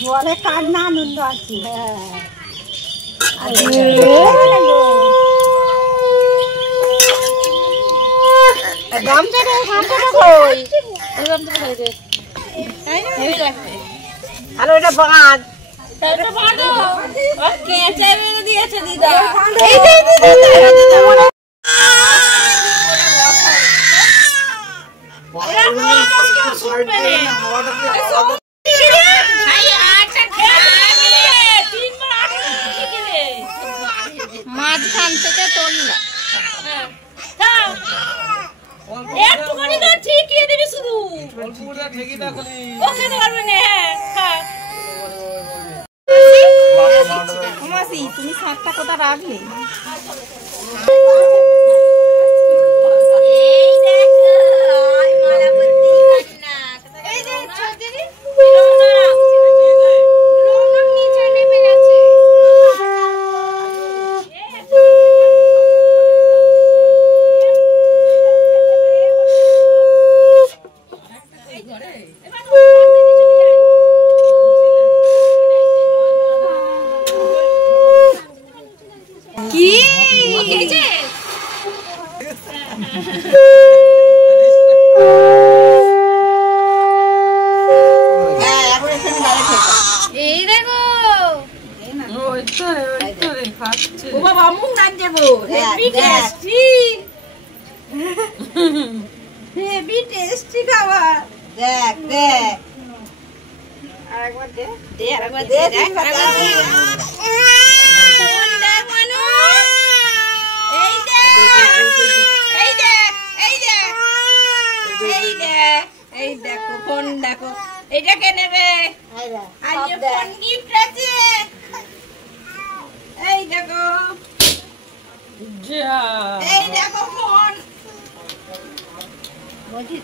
জলে কার না আনন্দ আছে। আর ওটা বাঁধ দিয়েছে দিদা মাঝখান থেকে তোললা একটুখানি তো ঠিকই দিবি শুধু ওকে ধরবে না। হ্যাঁ মাসি তুমি সাতটা কোথা রাখলে?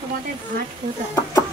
তোমাদের ঘাট কোথায়?